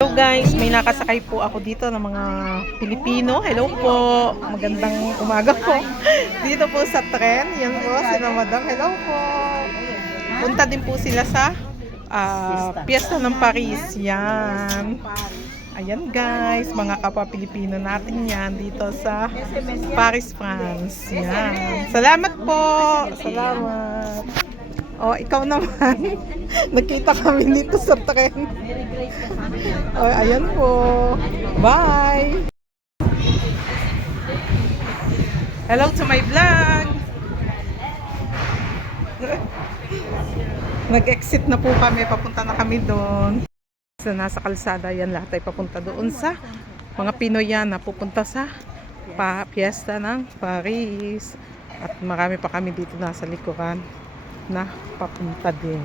Hello guys, may nakasakay po ako dito ng mga Pilipino. Hello po, magandang umaga po. Dito po sa tren, yan po, sina Madam. Hello po. Punta din po sila sa Fiesta ng Paris. Yan. Ayan guys, mga kapwa Pilipino natin yan dito sa Paris, France. Yan. Salamat po. Salamat. Oh, ikaw naman. Nakita kami dito sa tren. Oh, ayan po. Bye. Hello to my vlog. Nag-exit na po kami. Papunta na kami doon. So, nasa kalsada yan. Lahat ay papunta doon sa mga Pinoy yan na pupunta sa Fiesta ng Paris. At marami pa kami dito nasa likuran na papunta din.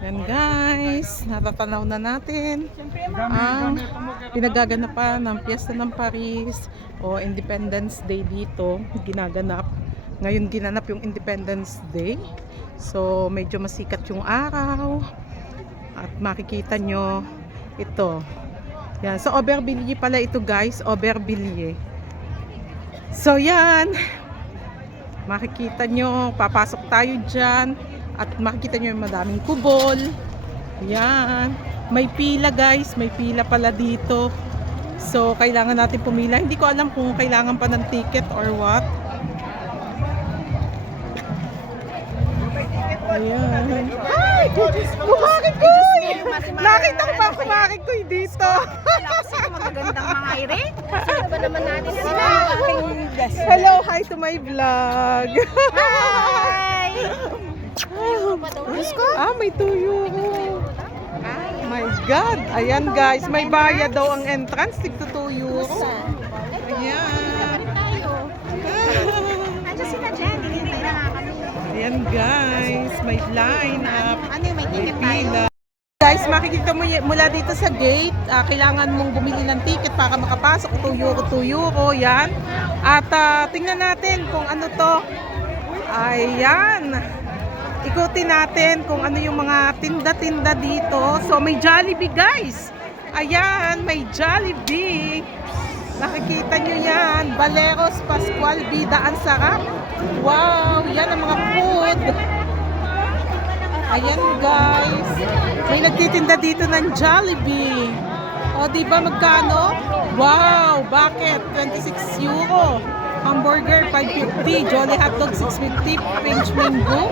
Yan guys, natatanaw na natin ang pinagaganapan ng Fiesta ng Paris o Independence Day dito. Ginaganap. Ngayon ginanap yung Independence Day. So medyo masikat yung araw. At makikita nyo ito. Yan. So Aubervilliers pala ito guys. Aubervilliers. So yan. Makikita nyo, papasok tayo dyan at makikita nyo yung madaming kubol. Yan. May pila guys, may pila pala dito. So, kailangan natin pumila. Hindi ko alam kung kailangan pa ng ticket or what. Ayan. Ay! Kumarin ko! Nakita ko pa kumarin ko dito. Kasi magagandang mga ire. Sino ba naman natin sila? Hello, hi to my vlog. Hi! May tuyo. My God. Ayan guys, may bayad daw ang entrance. Tigto 2 euro. Ayan. Nandiyan sila dyan. Hinihintay na nga kami. Ayan guys, may line up. Ano yung may ticket tayo? Guys, makikita mo mula dito sa gate, kailangan mong bumili ng ticket para makapasok. 2 euro, 2 euro, yan. At tingnan natin kung ano to. Ayan. Ikutin natin kung ano yung mga tinda-tinda dito. So may Jollibee guys. Ayan, may Jollibee. Nakikita nyo yan. Baleros Pascual Vida. Ang sarap. Wow, yan ang mga food. Ayan guys. May nagtitinda dito ng Jollibee. O diba magkano? Wow, bakit? 26 euro. Hamburger 5.50, Jolly Hotdog 6.50, Pinch Mango.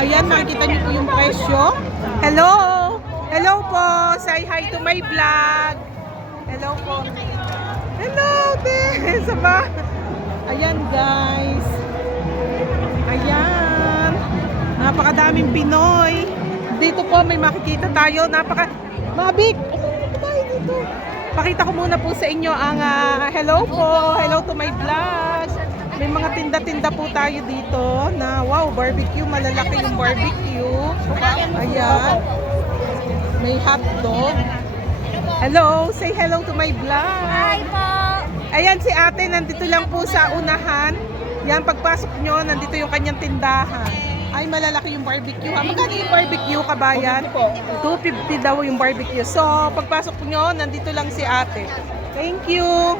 Ayan, makikita niyo po yung presyo. Hello! Hello po! Say hi to my vlog. Hello po. Hello, te! Saba? Ayan guys. Ayan. Napakadaming Pinoy. Dito po may makikita tayo. Mabik! Ano tayo dito? Pakita ko muna po sa inyo ang hello po. Hello to my vlog. May mga tinda-tinda po tayo dito na wow, barbecue. Malalaki yung barbecue. Ayan. May hotdog. Hello. Say hello to my vlog. Hi po! Ayan si ate. Nandito lang po sa unahan. Yan, pagpasok nyo, nandito yung kanyang tindahan. Ay, malalaki yung barbecue. Magkano yung barbecue, kabayan? 250 daw yung barbecue. So, pagpasok nyo, nandito lang si ate. Thank you!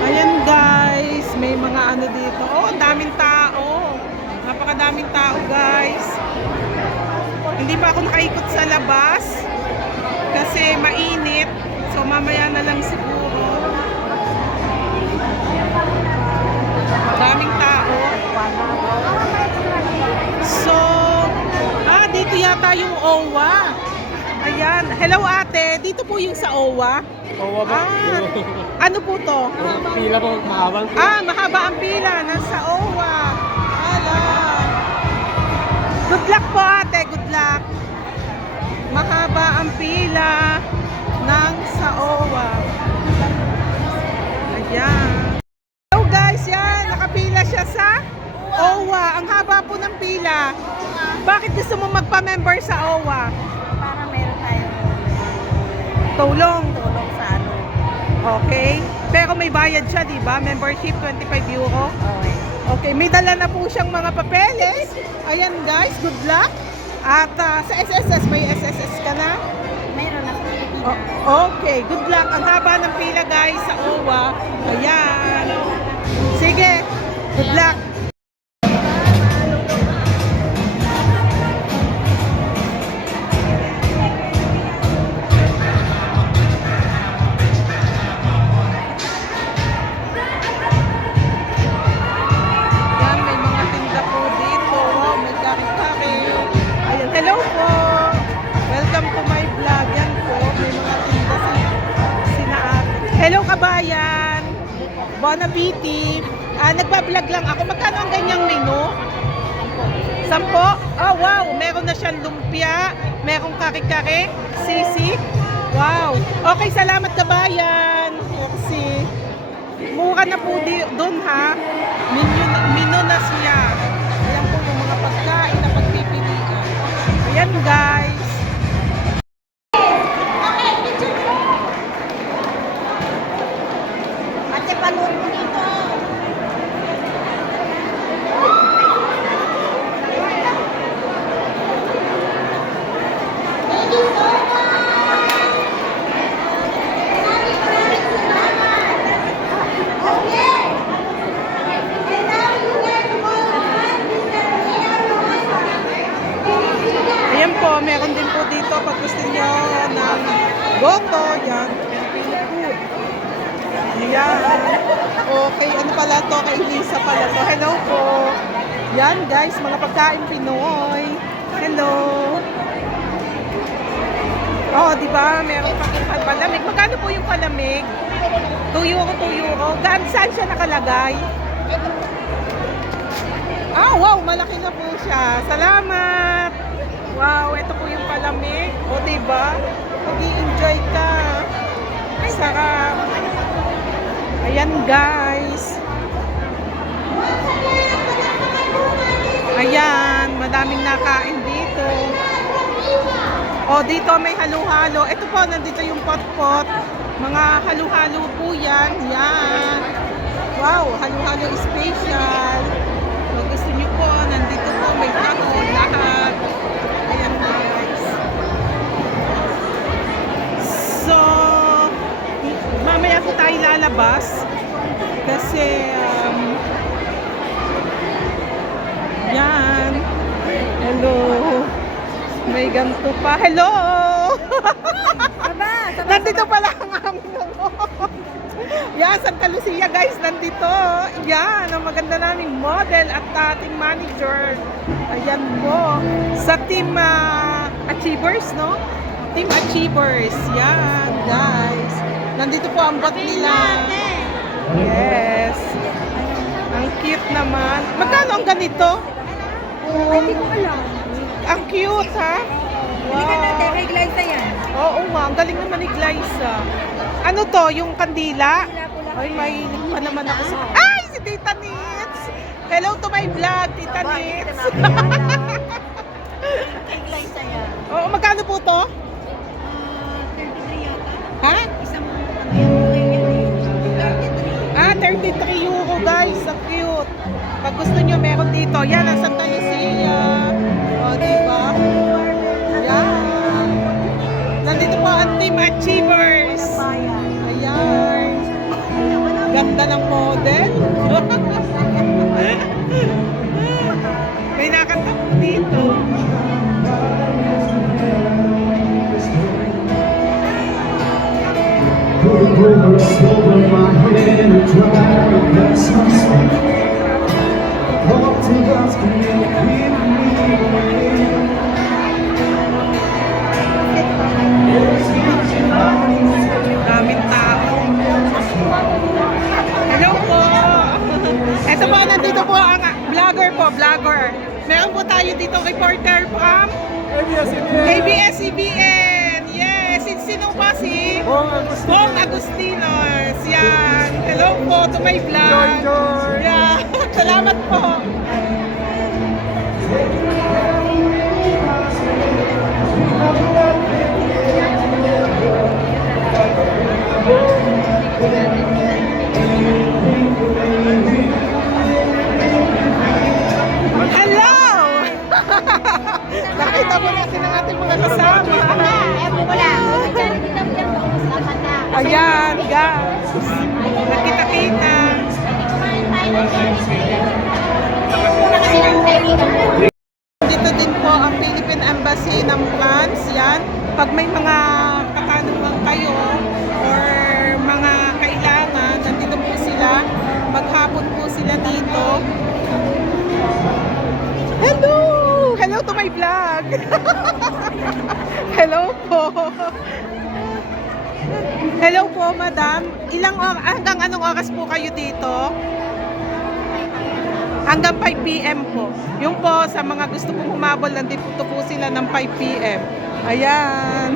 Ayan guys, may mga ano dito. Oh, ang daming tao. Napakadaming tao guys. Hindi pa ako nakaikot sa labas kasi mainit. So, mamaya na lang siguro. Daming tao. So, dito yata yung OWA. Ayan. Hello ate, dito po yung sa OWA. OWA ba? Ano po to? Pila po, mahabang pila. Mahaba ang pila. Nasa OWA. Hala. Good luck po ate, good luck. Mahaba ang pila ng sa OWA. Ayan. Hello guys, yan. Nakapila siya sa OWA. Ang haba po ng pila. Bakit gusto mo magpa-member sa OWA? Para meron tayong Tulong. tulong sa ano. Okay. Pero may bayad siya, di ba? Membership, 25 euro. Okay. Okay, may dala na po siyang mga papeles. Ayan guys, good luck. At sa SSS, may SSS ka na? Okay, good luck. Ang haba ng pila guys sa OWA. Ayan. Sige, good luck. Yan, may mga tinda po dito. Wow, may kari-kari. Ayan, hello po. Welcome to my vlog. Yan po, may mga tinda sinaat. Hello kabayan. Bon appetit. Nagbablog lang ako. Magkano ang ganyang menu? 10? Oh, wow. Meron na siyang lumpia. Merong kari-kari. Sisig. Wow. Okay, salamat kabayan. Merci. Mura na po doon ha. Menu na siya. Ayan po yung mga pagkain na pagpipilian. Ayan guys. Ate, panood mo dito. Ayan po, meron din po dito pag gusto nyo ng goto, yan, Filipino food. Ayan. Okay, ano pala to? Kay Lisa pala to. Hello po. Yan guys, mga pagkain Pinoy. Hello. Oh, di ba? Meron pang palamig. Magkano po yung palamig? 2 euro, 2 euro. Saan siya nakalagay? Wow, malaki na po siya. Salamat. Wow, ito po yung palamig. O, diba? Mag-i-enjoy ka. Sarap. Ayan, guys. Ayan, madaming nakain dito. O, dito may halo-halo. Ito po, nandito yung pot-pot. Mga halo-halo po yan. Yan. Wow, halo-halo special. Kung gusto nyo po, nandito po, may halo, lahat. Ayan guys. So, mamaya po tayo lalabas. Kasi, yan. Hello. May ganito pa. Hello! Nandito pala ang aming yan, Santa Lucia guys, nandito. Yan, ang maganda naming model at ating manager. Ayan po. Sa Team Achievers, no? Team Achievers. Yan, guys. Nandito po ang bot nila. Yes. Ang cute naman. Magkano ang ganito? Hindi ko alam. Ang cute, ha? Hindi ka natin, kay Glyza yan. Oo nga, ang galing naman ni Glyza. Ano to, yung kandila? Ay, may pa naman ako sa... Ay, si Tita Nits! Hello to my vlog, Tita Nits! Kay Glyza yan. Oo, magkano po to? 33 yata. Ha? Isang ano yan, 33. 33 euro guys, ang cute. Pag gusto nyo, meron dito. Yan, ang Santa Lucia. O, diba? Yan. Nandito po ang Team Achievers. Ayan. Ganda ng model. May nakanta po dito. Daming tao. Hello po. Ito po, nandito po ang vlogger. Meron po tayo dito reporter from ABS-CBN. Yes, sino pa si Bong Agostinos. Yan. Hello po to my vlog. Yeah. Salamat po. Hello! Nakita mo natin ang ating mga kasama. Wala. Wala. Ayan, guys. Nagkita-kita. Dito din po ang Philippine Embassy ng France. Yan. Pag may mga katanungan kayo or mga kailangan, nandito po sila. Maghapon po sila dito. Hello! Hello to my vlog! Hello po! Hello po, madam. Hanggang anong oras po kayo dito? Hanggang 5 p.m. po. Yung po, sa mga gusto pong humabol, nandito po sila ng 5 p.m. Ayan.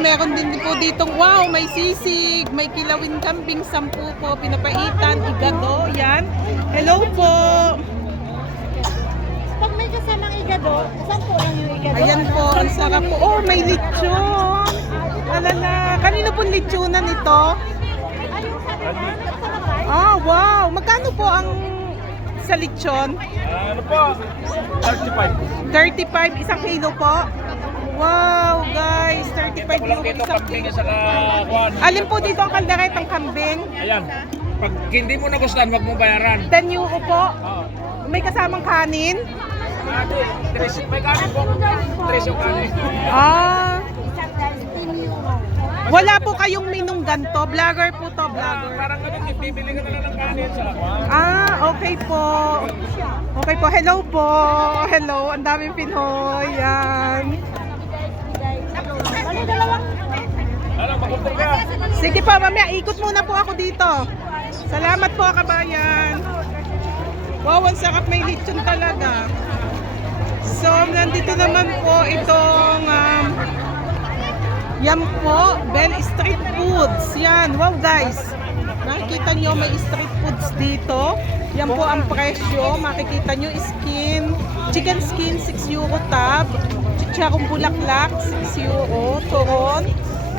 Meron din po ditong, wow, may sisig, may kilawin kambing, 10 po, pinapaitan, igado, yan. Hello po. Pag may kasamang igado, saan po lang yung igado? Ayan po, ang sarap po. Oh, may lechon. Alala, kanino pong lechonan ito? Ah, wow. Magkano po ang sa lechon? Ano po? 35. 35, isang kilo po. Wow, guys, 35 Kulang euro dito isang kambing kilo. sa kakuan. Alin po dito ang kalderetang kambing? Ayan. Pag hindi mo nagustuhan, wag mo bayaran. 10 euro po. Oo. May kasamang kanin. May kanin po. 3 yung kanin. Ah, wala po kayong minong ganto. Vlogger po to, vlogger. Parang ganun, bibili ka na lang ng kanin sa kakuan. Ah, okay po. Okay po. Hello po. Hello. Ang daming Pinoy. Yan. Alam, mag-order ka. Sige po, mamaya. Ikot muna po ako dito. Salamat po, kabayan. Wow, ang sarap. May lechon talaga. So, nandito naman po itong yan po, Bell Street Foods. Yan. Wow, guys. Nakikita nyo may street foods dito. Yan po ang presyo. Makikita nyo skin. Chicken skin, 6 euro tab. Chicharong bulaklak, 6 euro. Turon,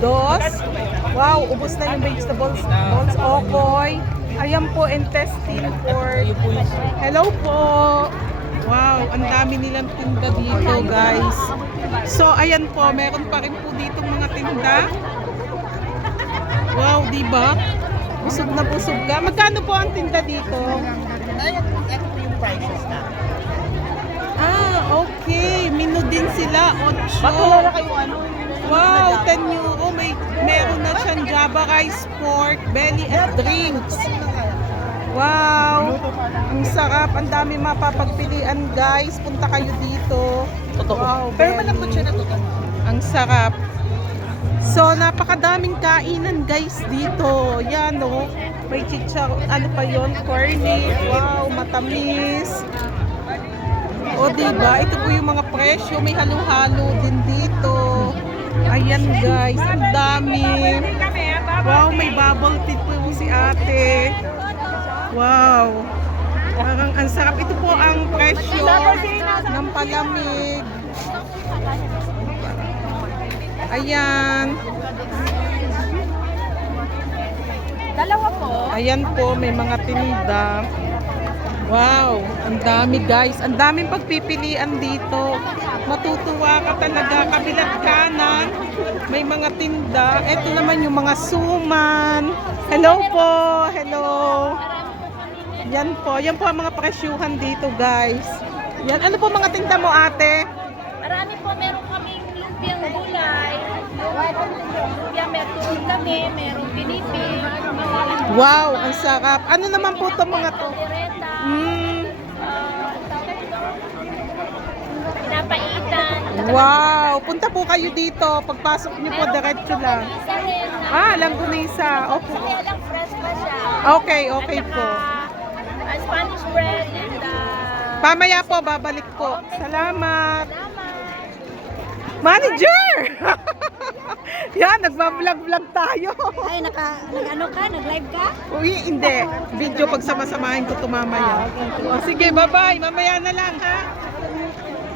2. Wow, ubos na yung vegetables. Balls, okoy. Ayan po, intestine pork. Hello po. Wow, ang dami nilang tinda dito, guys. So, ayan po, meron pa rin po dito mga tinda. Wow, di ba? Busog na busog ka. Magkano po ang tinda dito? Ah, okay. Menu din sila. 8. Wow, 10 euro. Meron na siyang Java rice, pork, belly, and drinks. Wow! Ang sarap. Ang dami mapapagpilian, guys. Punta kayo dito. Wow, pero malambot siya na to. Ang sarap. So, napakadaming kainan, guys, dito. Yan, no? May chichar, ano pa yon? Corny. Wow, matamis. O, diba? Ito po yung mga presyo. May halo-halo din dito. Ayan, guys. Ang dami. Wow, may bubble tea po si ate. Wow. Parang ang sarap. Ito po ang presyo ng palamig. Ayan. Dalawa po. Ayan po, may mga tinda. Wow, ang dami, guys. Ang daming pagpipilian dito. Matutuwa ka talaga. Kabilat kanan, may mga tinda. Ito naman yung mga suman. Hello po. Hello. Yan po. Yan po ang mga presyuhan dito, guys. Yan. Ano po mga tinda mo, ate? Marami po, meron kaming lumpiang gulay. Lumpia, meron kami, meron pinipig. Wow, ang sarap. Ano naman po itong mga to? Direta, pinapaitan. Wow, punta po kayo dito. Pagpasok niyo po, diretso lang. Isa rin na. Ah, langgunisa. Opo. Kaya lang fresh pa siya. Okay, okay po. Spanish bread and Pamaya po, babalik po. Salamat. Manager! Yan, nagbablog-vlog tayo. Ay, nag-ano ka? Nag-live ka? Uy, hindi. Video pagsama-samahin ko ito mamaya. O, sige, bye-bye. Mamaya na lang, ha?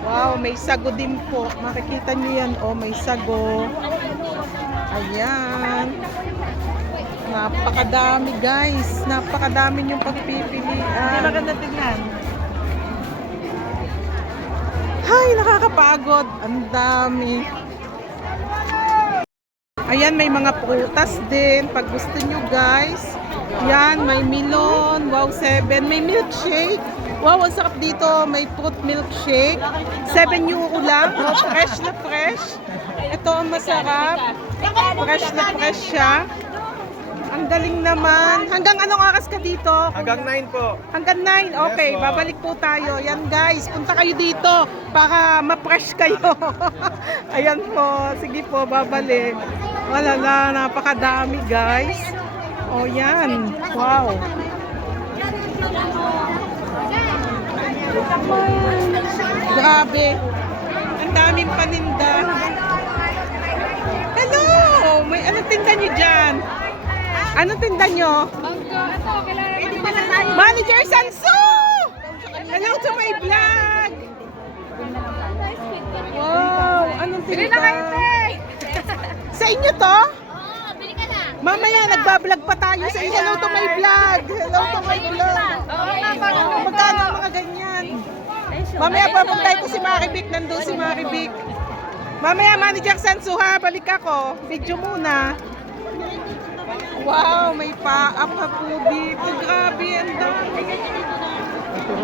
Wow, may sago din po. Makikita nyo yan. O, may sago. Ayan. Napakadami, guys. Napakadami yung pagpipilian. Hindi maganda tingnan. Ay, nakakapagod. Ang dami. Ayan, may mga prutas din. Pag gusto nyo guys. Yan, may melon. Wow, 7. May milkshake. Wow, ang sarap dito. May fruit milkshake. 7 euro lang. Oh, fresh na fresh. Ito ang masarap. Fresh na fresh siya. Ang galing naman. Hanggang anong oras ka dito? Hanggang 9 po. Hanggang 9. Okay, Yes, po. babalik po tayo. Yan guys, punta kayo dito para ma-fresh kayo. Ayan po. Sige po, babalik. Wala na, napakadami guys. Oh, yan. Wow. Grabe. Ang daming paninda. Hello! May anong tinda nyo dyan? Anong tinda nyo? Manager Sansu! Hello to my vlog! Wow! Anong tinda? Sa inyo to? Oo, bili ka na. Mamaya nagbablog pa tayo sa inyo. Hello to my vlog! Hello to my vlog! Magkano ang mga ganyan? Mamaya papuntay ko si Maribik. Nandun si Maribik. Mamaya Manager Sansu ha, balik ako. Video muna. Wow, may pa-up pa po dito. Grabe, ang dami.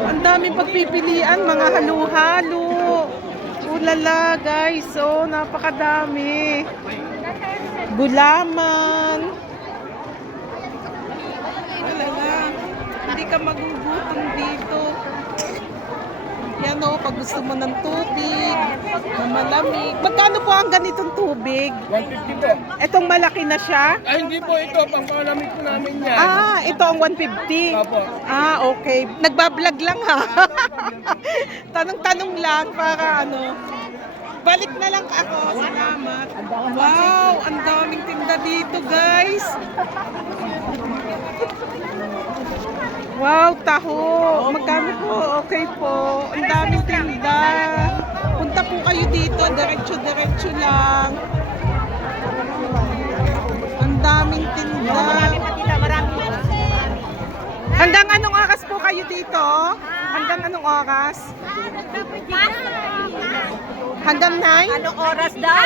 Ang daming pagpipilian, mga halo-halo. Ulala guys, so napakadami. Gulaman. Ulala, hindi ka magugutom dito. Yan o, pag gusto mo ng tubig, na malamig. Magkano po ang ganitong tubig? 150 po. Etong malaki na siya? Ay, hindi po ito. Pampalamig po namin yan. Ah, ito ang 150. Opo. Ah, okay. Nagbablog lang ha. Tanong-tanong lang para ano. Balik na lang ako. Salamat. Wow, ang daming tinda dito, guys. Wow, taho. Magkano po? Okay po. Ang daming tinda. Punta po kayo dito. Diretso-diretso lang. Ang daming tinda. Hanggang anong oras po kayo dito? Hanggang anong oras? Hanggang 9? Anong oras daw?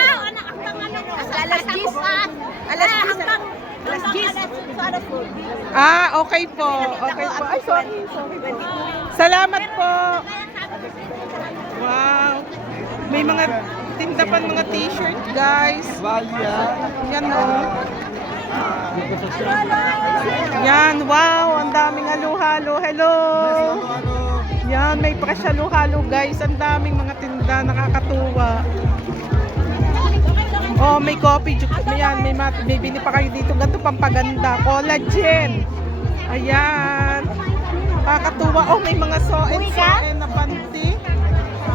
Alas 10. Alas 10. Alas 10. Ah, okay po. Okay po. Ay, sorry. Sorry po. Salamat po. Wow. May mga tinda pa mga t-shirt, guys. Yan o. Yan, wow. Ang daming halo-halo. Hello. Yan, may fresh halo-halo, guys. Ang daming mga tinda. Nakakatuwa. Oh, may coffee. Ayan, may bili pa kayo dito. Ganito pampaganda. Collagen. Ayan. Nakakatuwa. Oh, may mga soen na panty.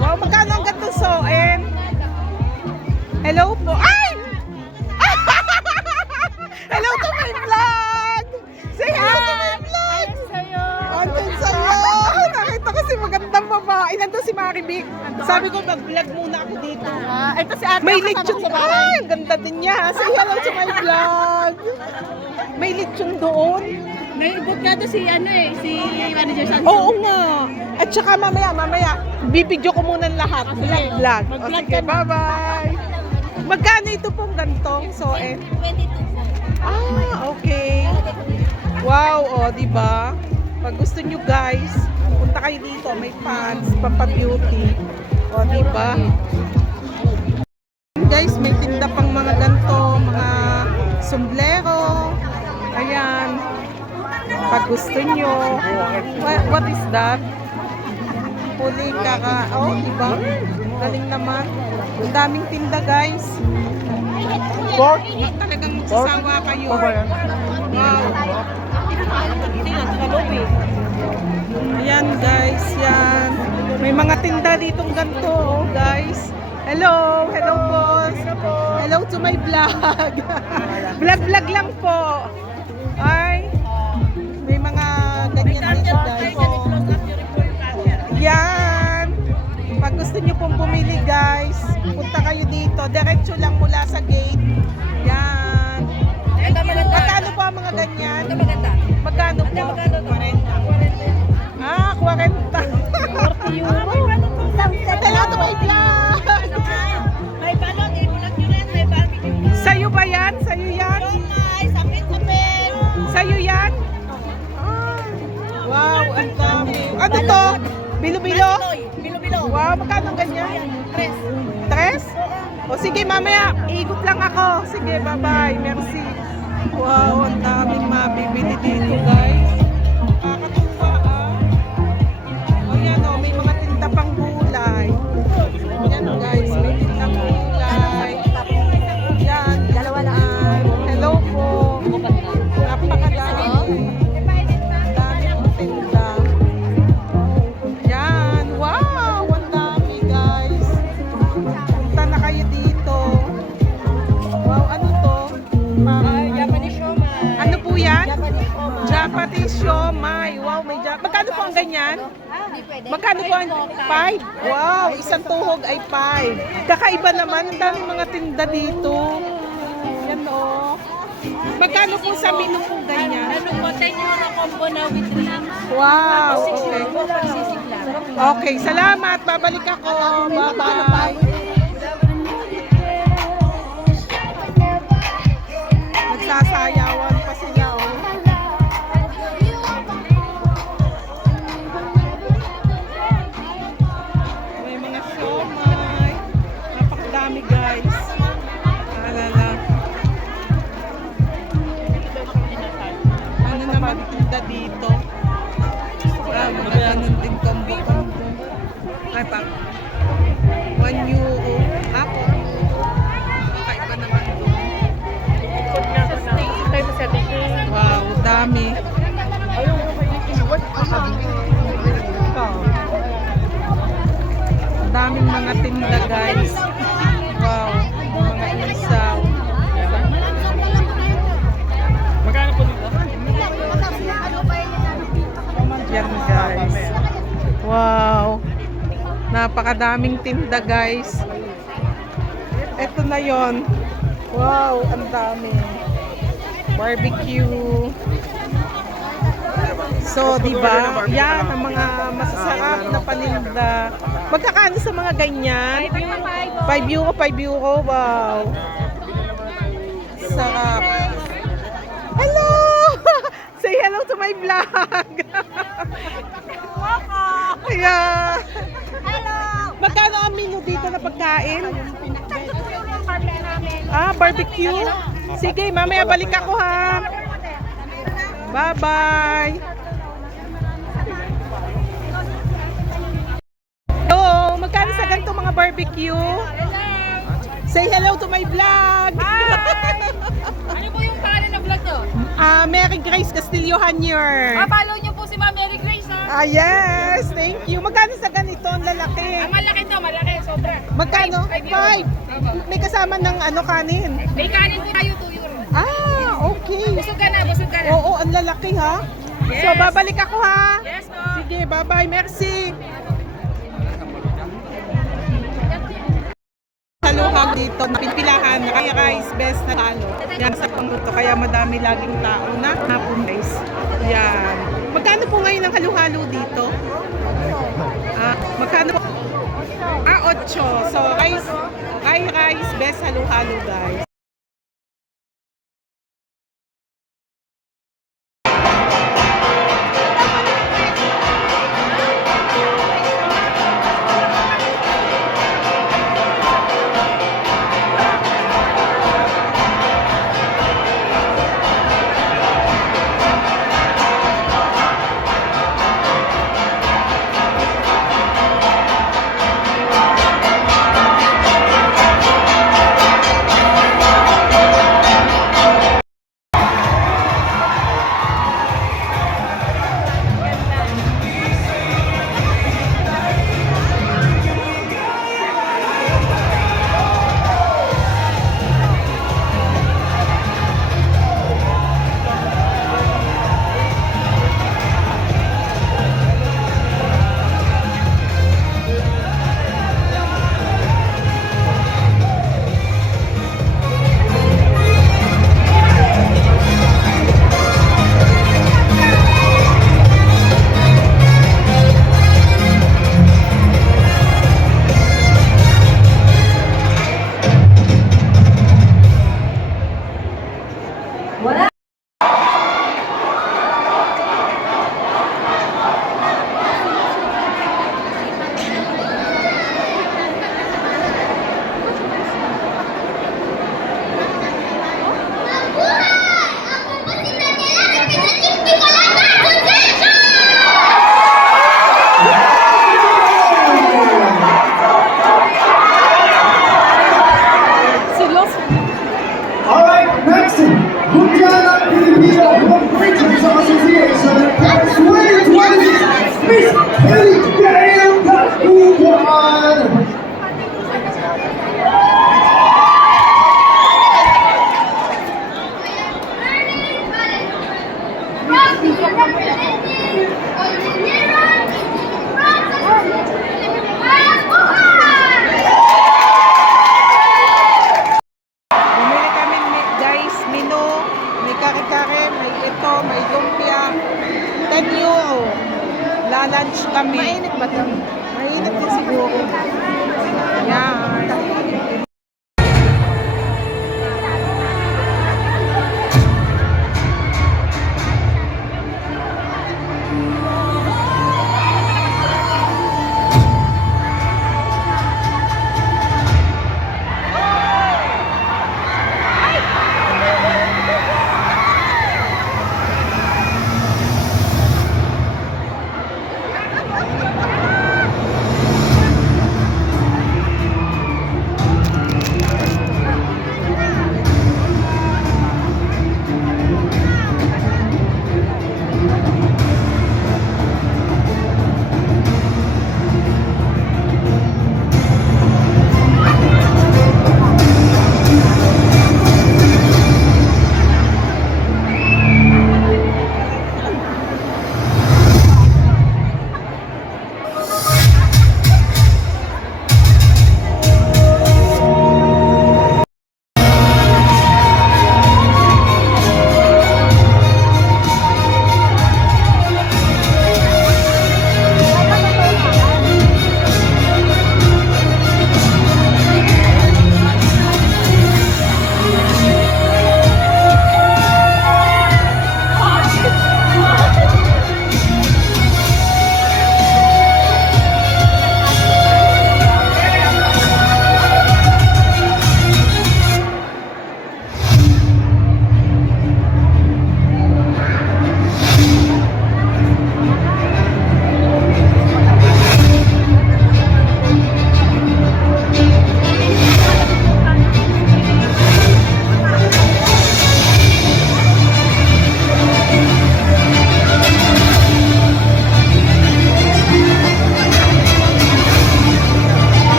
Wow, magkano ang gantong soen? Hello po. Ay! Hello to my vlog! Say hello to my vlog! Andun sa'yo! Nakita ko si magandang babae. Nandun si Maribik. Sabi ko, mag-vlog muna ako dito. Ito si ate. May lechon sa bahay. Ay, ang ganda din niya. Say hello to my vlog. May lechon doon. Naibot nga to si si Manager Sansu. Oo nga. At saka mamaya, bibidyo ko muna lahat. Vlog. O sige, bye-bye. Magkano ito pong gantong soen? 22. Ah, okay. Wow, oh, di ba? Pag gusto nyo guys, punta kayo dito, may pants, pampa-beauty. O, di ba? Guys, may tinda pang mga ganto, mga sombrero. Ayan. Pag gusto nyo. What is that? Puli kaka. Oh, di ba? Galing naman. Ang daming tinda, guys. Talagang magsasawa kayo. Wow. Ayan guys, yan. May mga tinda ditong ganito, oh, guys. Hello, hello po. Hello to my vlog. Vlog lang po. Ay, may mga ganyan dito guys. Yan. Pag gusto nyo pong bumili guys, punta kayo dito. Diretso lang mula sa gate. Yan. Magkano po ang mga ganyan? Magkano po? 40. Ah, 40. 40 euro. Hello to my vlog. Sa'yo ba yan? Wow, magkano ganyan? Tres? O sige, mamaya, ikot lang ako. Sige, bye-bye. Merci. Wow, ang daming mabibili dito, guys. Nakakatuwa, ah. O yan, o, may mga tinda pang gulay. Yan, guys, may tindang gulay. Yan, dalawa lang. Hello po. Napakadami. Dami ang tinda. Yan, wow, ang dami, guys. Punta na kayo dito. Wow, ano to? Japanese siomai. Ano po yan? Japanese siomai. Japanese siomai. Wow, may magkano po ang ganyan? Hindi pwede. Magkano po ang 5? Wow, isang tuhog ay 5. Kakaiba naman, ang daming mga tinda dito. Yan o. Magkano po sa menu po ganyan? Ano po, 10 euro combo na with drinks. Wow, okay. Pagsisig lang. Okay, salamat. Babalik ako. Bye-bye. Nagsasayawan pa sila. Oh. May mga siomai. Napakadami, guys. Alala. Ano naman tinda dito? Mga ganun din combo-combo. Ay pa. 1 euro. Ako. Kakaiba naman doon. Wow, dami. Daming mga tinda, guys. Wow, mga isaw. Magkano po dito? Yan, guys. Wow. Napakadaming tinda, guys. Ito na yon. Wow, ang dami. Barbecue. So, di ba? Yan ang mga masasarap na paninda. Magkakano sa mga ganyan? 5 euro, 5 euro. Wow. Sarap. Hello! Say hello to my vlog. Yeah. Hello! Magkano ang menu dito na pagkain? Ang barbecue namin. Barbecue? Sige, mamaya balik ako ha. Bye-bye. Hello, magkano sa ganito mga barbecue? Say hello to my vlog. Ano po yung pangalan ng vlog nyo? Mary Grace Castillo Hanier. Follow nyo po si Ma'am Mary Grace, ha? Yes, thank you. Magkano sa ganito? Ang lalaki. Ang malaki to, malaki, sobra. Magkano? 5. May kasama ng ano kanin. May kanin po tayo, 2 euro. Okay. Busog ka na, busog ka na. Oo, ang lalaki ha. Yes. So, babalik ako ha. Yes po. Sige, bye-bye. Merci. Saluhan dito, napimpilahan. Kaya guys, best na talo. Yan sa pangluto. Kaya madami laging tao na hapon guys. Yan. Magkano po ngayon ang halo-halo dito? Magkano po? 8. So guys, okay guys, best halo-halo guys.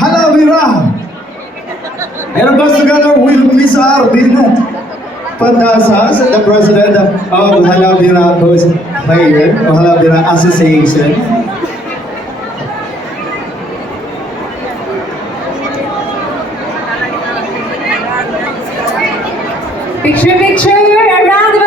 Halavira. And of course, together with Miss Ardin Pandasas, the president of Halavira Player, or Halavira Association. Picture, picture, a round of